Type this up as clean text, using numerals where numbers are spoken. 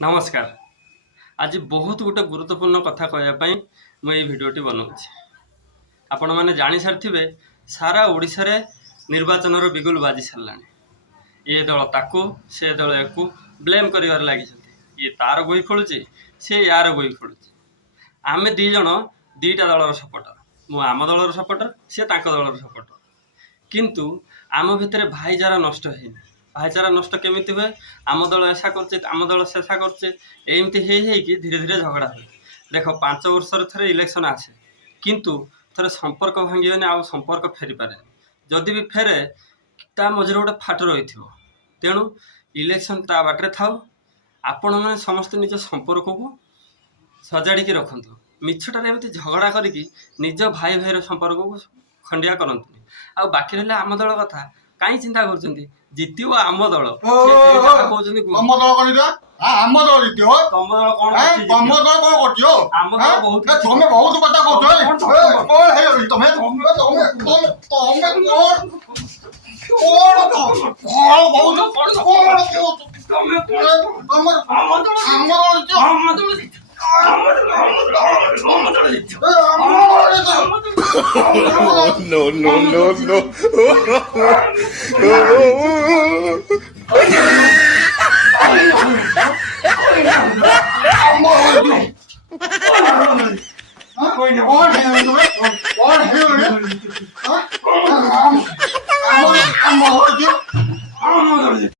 नमस्कार। आज बहुत गोटे गुरुत्वपूर्ण कथा कहवाई मुझे भिडटी बनाऊँगी। आपण मैंने जानी सारे सारा ओडिशा रे निर्वाचन बिगुल बाजी सारा। ये दल ताकू से दल या ब्लेम कर लगी ये तार गोई खोलुचे सी यार गोई खोलुचे। आम दीज दीटा दलर सपोर्टर मु आम दलर सपोर्टर सी दलर सपोर्टर किंतु आम भितर भाईचारा नष्ट है। भाईचारा नष्ट केमी हुए आम दल ऐसा करम दल शेषा करमती धीरे धीरे झगड़ा हुए। देख 5 वर्ष थे इलेक्शन आसे किंतु थे संपर्क भांगे आ संपर्क फेरी पारे जदि भी फेरे ता मझे गोटे फाट रही तेणु इलेक्शन ता बाटे थाउ। आपण मैंने समस्त निज संपर्क को सजाड़ी रखु मिछटार एमती झगड़ा करके निज भाई भाई संपर्क को खंडिया करतुनि। आ बाकी रहा आम दल कथा कहीं चिंता कर जितिव आम दल No.